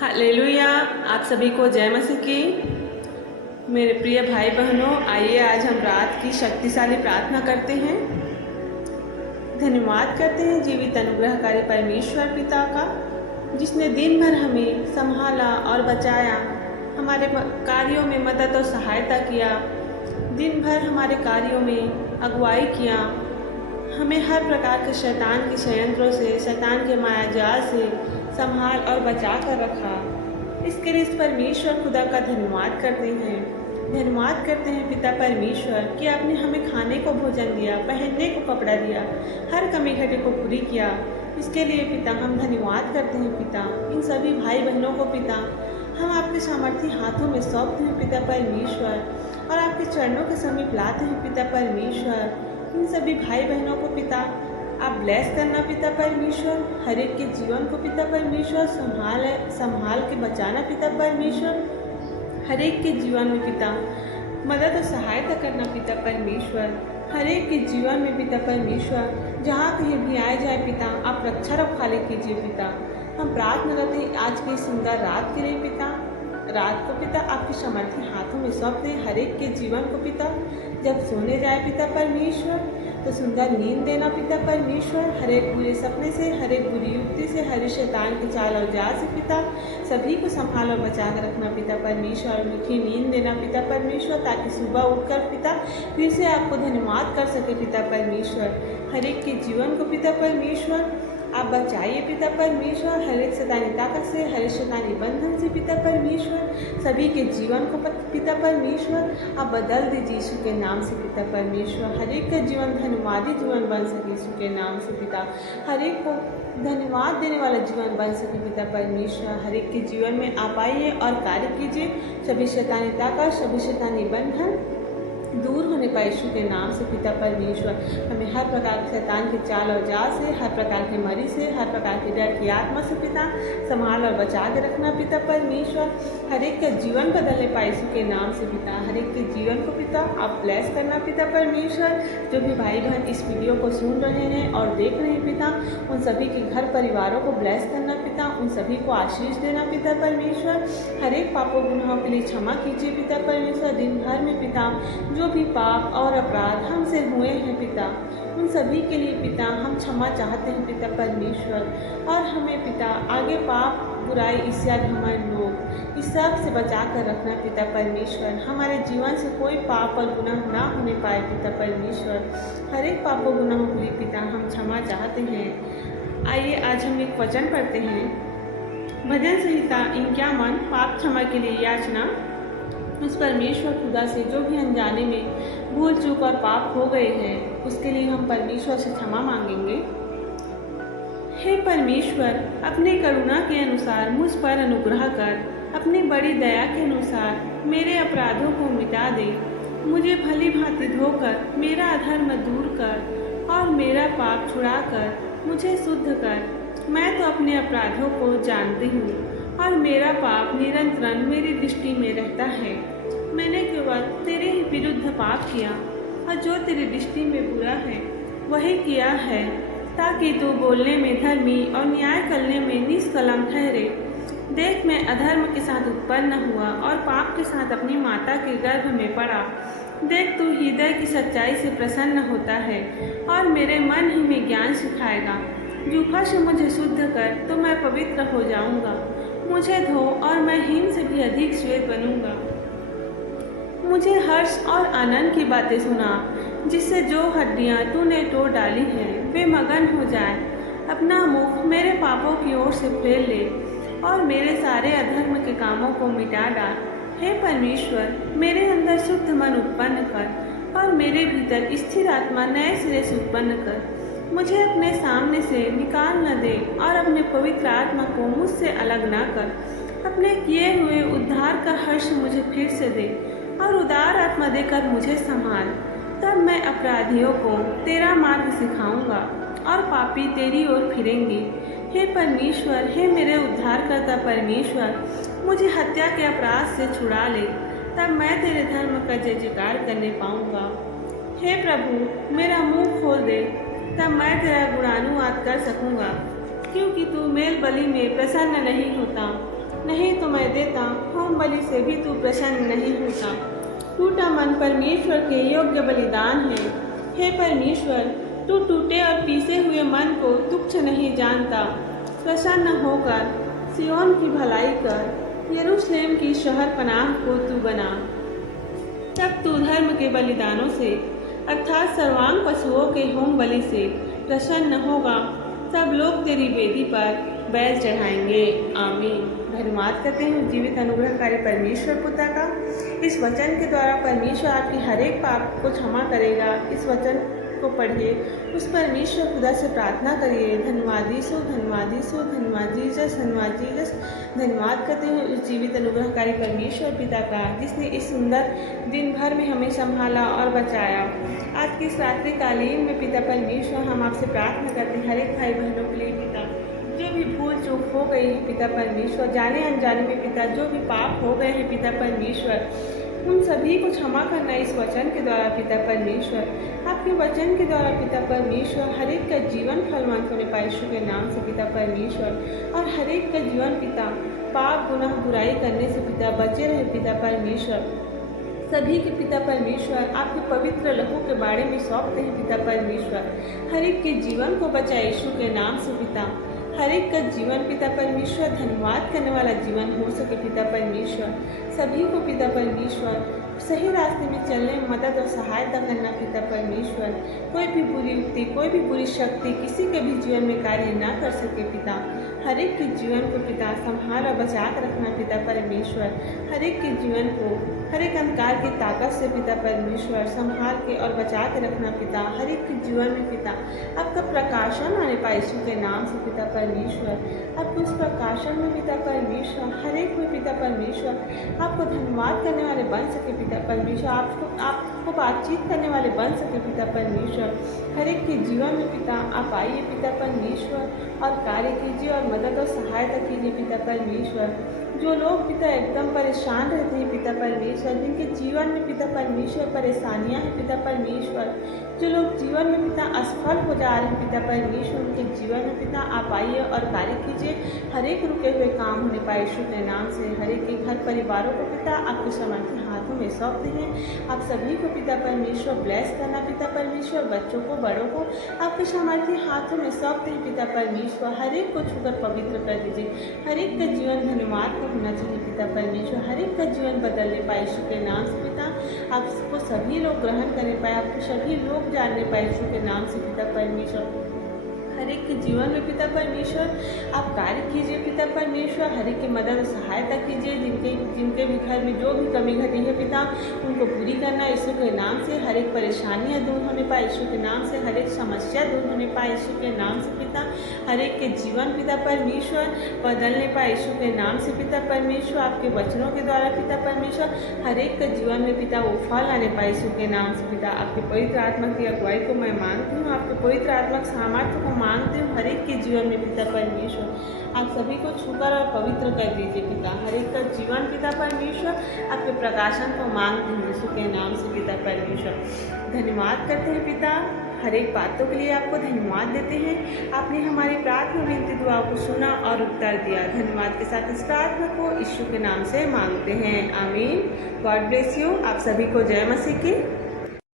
Hallelujah. आप सभी को जय मसीह की। मेरे प्रिय भाई बहनों, आइए आज हम रात की शक्तिशाली प्रार्थना करते हैं। धन्यवाद करते हैं जीवित अनुग्रहकारी परमेश्वर पिता का, जिसने दिन भर हमें संभाला और बचाया, हमारे कार्यों में मदद और सहायता किया, दिन भर हमारे कार्यों में अगुवाई किया, हमें हर प्रकार के शैतान के षड्यंत्रों से, शैतान के मायाजाल से संभाल और बचा कर रखा। इसके लिए इस परमेश्वर खुदा का धन्यवाद करते हैं। धन्यवाद करते हैं पिता परमेश्वर कि आपने हमें खाने को भोजन दिया, पहनने को कपड़ा दिया, हर कमी घटे को पूरी किया। इसके लिए पिता हम धन्यवाद करते हैं। पिता इन सभी भाई बहनों को पिता हम आपके सामर्थी हाथों में सौंपते हैं पिता परमेश्वर, और आपके चरणों के समीप लाते हैं पिता परमेश्वर। इन सभी भाई बहनों को पिता आप ब्लेस करना पिता परमेश्वर, हर एक के जीवन को पिता परमेश्वर संभाल के बचाना पिता परमेश्वर, हर एक के जीवन में पिता मदद और सहायता करना पिता परमेश्वर, हर एक के जीवन में पिता परमेश्वर, जहाँ कहीं भी आए जाए पिता आप रक्षा रखवाले कीजिए पिता। हम प्रार्थना करते हैं आज की सुंदर रात के लिए पिता, रात को पिता आपके सामर्थी हाथों में सौंपते हैं, हर एक के जीवन को पिता जब सोने जाए पिता परमेश्वर तो सुंदर नींद देना पिता परमेश्वर, हर एक बुरे सपने से, हर एक बुरी युक्ति से, हर एक शैतान के चाल और जाल से पिता सभी को संभाल और बचा कर रखना पिता परमेश्वर, मीठी नींद देना पिता परमेश्वर, ताकि सुबह उठकर पिता फिर से आपको धन्यवाद कर सके पिता परमेश्वर। हर एक के जीवन को पिता परमेश्वर आप बचाइए पिता परमेश्वर, हर एक शैतानी ताकत से, हर एक शैतानी बंधन से पिता परमेश्वर, सभी के जीवन को पिता परमेश्वर आप बदल दीजिए यीशु के नाम से पिता परमेश्वर। हर एक का जीवन धन्यवादी जीवन बन सके यीशु के नाम से पिता, हर एक को धन्यवाद देने वाला जीवन बन सके पिता परमेश्वर। हर एक के जीवन में आप आइए और कार्य कीजिए, सभी शैतानी ताकत, सभी शैतानी बंधन दूर होने पाए यीशु के नाम से पिता परमेश्वर। हमें हर प्रकार के शैतान के चाल और जाल से, हर प्रकार की मरी से, हर प्रकार की डर की आत्मा से पिता संभाल और बचा के रखना पिता परमेश्वर। हर एक का जीवन बदलने पाए यीशु के नाम से पिता, हर एक के जीवन को पिता आप ब्लेस करना पिता परमेश्वर। जो भी भाई बहन इस वीडियो को सुन रहे हैं और देख रहे हैं पिता, उन सभी के घर परिवारों को ब्लेस करना पिता, उन सभी को आशीष देना पिता परमेश्वर। हर एक पापों गुनाहों के लिए क्षमा कीजिए पिता परमेश्वर। दिन भर में पिता जो भी पाप और अपराध हमसे हुए हैं पिता, उन सभी के लिए पिता हम क्षमा चाहते हैं पिता परमेश्वर, और हमें पिता आगे पाप, बुराई, ईर्ष्या, घमंड, लोभ इस सब से बचा कर रखना पिता परमेश्वर। हमारे जीवन से कोई पाप और गुनाह ना होने पाए पिता परमेश्वर। हर एक पापों गुनाहों के लिए पिता हम क्षमा चाहते हैं। आइए आज हम एक वचन पढ़ते हैं, भजन संहिता 51 पाप क्षमा के लिए याचना। उस परमेश्वर खुदा से जो भी अनजाने में भूल चूक और पाप हो गए हैं, उसके लिए हम परमेश्वर से क्षमा मांगेंगे। हे परमेश्वर, अपने करुणा के अनुसार मुझ पर अनुग्रह कर, अपनी बड़ी दया के अनुसार मेरे अपराधों को मिटा दे। मुझे भली भांति धोकर मेरा अधर्म दूर कर और मेरा पाप छुड़ा कर मुझे शुद्ध कर। मैं तो अपने अपराधों को जानती हूँ और मेरा पाप निरंतर मेरी दृष्टि में रहता है। मैंने केवल तेरे ही विरुद्ध पाप किया और जो तेरी दृष्टि में बुरा है वही किया है, ताकि तू बोलने में धर्मी और न्याय करने में निष्कलंक ठहरे। देख, मैं अधर्म के साथ उत्पन्न हुआ और पाप के साथ अपनी माता के गर्भ में पड़ा। देख, तू हृदय की सच्चाई से प्रसन्न होता है और मेरे मन ही में ज्ञान सिखाएगा। जूफा से मुझे शुद्ध कर तो मैं पवित्र हो जाऊंगा। मुझे धो और मैं हिम से भी अधिक श्वेत बनूंगा। मुझे हर्ष और आनंद की बातें सुना, जिससे जो हड्डियां तूने तोड़ डाली हैं वे मगन हो जाएं। अपना मुख मेरे पापों की ओर से फेर ले और मेरे सारे अधर्म के कामों को मिटा डाल। हे परमेश्वर, मेरे अंदर शुद्ध मन उत्पन्न कर और मेरे भीतर स्थिर आत्मा नए सिरे से उत्पन्न कर। मुझे अपने सामने से निकाल न दे और अपने पवित्र आत्मा को मुझसे अलग न कर। अपने किए हुए उद्धार का हर्ष मुझे फिर से दे और उदार आत्मा देकर मुझे संभाल। तब मैं अपराधियों को तेरा मार्ग सिखाऊंगा और पापी तेरी ओर फिरेंगे। हे परमेश्वर, हे मेरे उद्धारकर्ता परमेश्वर, मुझे हत्या के अपराध से छुड़ा ले, तब मैं तेरे धर्म का जय जयकार करने पाऊंगा। हे प्रभु, मेरा मुंह खोल दे, तब मैं तेरा गुणानुवाद कर सकूंगा, क्योंकि तू मेल बलि में प्रसन्न नहीं होता। नहीं तो मैं देता, होम बलि से भी तू प्रसन्न नहीं होता। टूटा मन परमेश्वर के योग्य बलिदान है। हे परमेश्वर, तू टूटे और पीसे हुए मन को तुच्छ नहीं जानता। प्रसन्न होकर सियोन की भलाई कर, यरूशलेम की शहर पनाह को तू बना। तब तू धर्म के बलिदानों से अर्थात सर्वांग पशुओं के होम बलि से प्रसन्न होगा। सब लोग तेरी वेदी पर बैल चढ़ाएंगे। आमीन। धन्यवाद करते हैं जीवित अनुग्रहकारी परमेश्वर पिता का। इस वचन के द्वारा परमेश्वर आपकी हर एक पाप को क्षमा करेगा। इस वचन को पढ़िए, उस परमेश्वर खुदा से प्रार्थना करिए। धन्यवाद यीशु, धन्यवाद यीशु, धन्यवाद जीसस, धन्यवाद जीसस। धन्यवाद करते हैं उस जीवित अनुग्रहकारी परमेश्वर पिता का, जिसने इस सुंदर दिन भर में हमें संभाला और बचाया। आज की इस रात्रिकालीन में पिता परमेश्वर, हम आपसे प्रार्थना करते हैं हर एक भाई बहनों के लिए पिता, जो भी भूल चूक हो गई है पिता परमेश्वर, जाने अनजाने में पिता जो भी पाप हो गए हैं पिता परमेश्वर, उन सभी को क्षमा करना इस वचन के द्वारा पिता परमेश्वर। आपके वचन के द्वारा पिता परमेश्वर हर एक का जीवन फलवंत होने पाए यीशु के नाम से पिता परमेश्वर, और हर एक का जीवन पिता पाप गुनाह बुराई करने से पिता बचे रहे पिता परमेश्वर। सभी के पिता परमेश्वर आपके पवित्र लहू के बारे में सौंपते हैं पिता परमेश्वर। हर एक के जीवन को बचाए यीशु के नाम से पिता। हर एक का जीवन पिता परमेश्वर धन्यवाद करने वाला जीवन हो सके पिता परमेश्वर। सभी को पिता परमेश्वर सही रास्ते में चलने में मदद और सहायता करना पिता परमेश्वर। कोई भी बुरी युक्ति, कोई भी बुरी शक्ति किसी के भी जीवन में कार्य ना कर सके पिता। हर एक के जीवन को पिता संभाल और बचा कर रखना पिता परमेश्वर। हर एक के जीवन को हर एक अंधकार की ताकत से पिता परमेश्वर संभाल के और बचा के रखना पिता। हर एक के जीवन में पिता आपका प्रकाशन आने पाए यीशु के नाम से पिता परमेश्वर। आपको उस प्रकाशन में पिता परमेश्वर हर एक में पिता परमेश्वर आपको धन्यवाद करने वाले बन सके पिता परमेश्वर। आपको बातचीत करने वाले बन सके पिता परमेश्वर। हर एक के जीवन में पिता आप आइए पिता परमेश्वर और कार्य कीजिए और मदद और सहायता कीजिए पिता परमेश्वर। जो लोग पिता एकदम परेशान रहते हैं पिता परमेश्वर, जिनके जीवन में पिता परमेश्वर परेशानियां हैं पिता परमेश्वर, जो लोग जीवन में पिता असफल हो जा रहे हैं पिता परमेश्वर, उनके जीवन में पिता आप आइए और कार्य कीजिए। हर एक रुके हुए काम होने पाए यीशु के नाम से। हर एक के घर परिवारों को पिता आपके सामर्थ्य हाथों में सौंपते हैं। आप सभी को पिता परमेश्वर ब्लेस करना पिता परमेश्वर। बच्चों को बड़ों को आपके सामर्थ्य हाथों में सौंपते हैं पिता परमेश्वर। हर एक को छूकर पवित्र कर दीजिए। हर एक का जीवन धन्यवाद होना चाहिए पिता परमेश्वर। हर एक का जीवन बदलने पाए यीशु के नाम से पिता। आपको सभी लोग ग्रहण करने पाए, आपको सभी लोग जानने पाए यीशु के नाम से पिता परमेश्वर। हर एक के जीवन में पिता परमेश्वर आप कार्य कीजिए पिता परमेश्वर। हर एक की मदद और सहायता कीजिए। जिनके भी घर में जो भी कमी घटी है पिता, उनको पूरी करना यीशु के नाम से। हर एक परेशानियां दूर होने पाए यीशु के नाम से। हर एक समस्या दूर होने पाए यीशु के नाम से पिता। हर एक के जीवन पिता परमेश्वर बदलने पाए यीशु के नाम से पिता परमेश्वर। आपके वचनों के द्वारा पिता परमेश्वर हर एक के जीवन में पिता वो फल आने पाए यीशु के नाम से पिता। आपके पवित्र आत्मा की अगुवाई को मैं मांगती हूँ, आपके पवित्र आत्मा के सामर्थ्य को मांगती हूँ। हर एक के जीवन में पिता परमेश्वर आप सभी को छूकर और पवित्र कर दीजिए पिता। हर एक का जीवन पिता परमेश्वर आपके प्रकाशन को मांगते हैं यीशु के नाम से पिता परमेश्वर। धन्यवाद करते हैं पिता। हर एक बातों के लिए आपको धन्यवाद देते हैं। आपने हमारी प्रार्थना विनती दुआ को सुना और उत्तर दिया। धन्यवाद के साथ इस प्रार्थना को यीशु के नाम से मांगते हैं। आमीन। God bless you. आप सभी को जय मसीह की।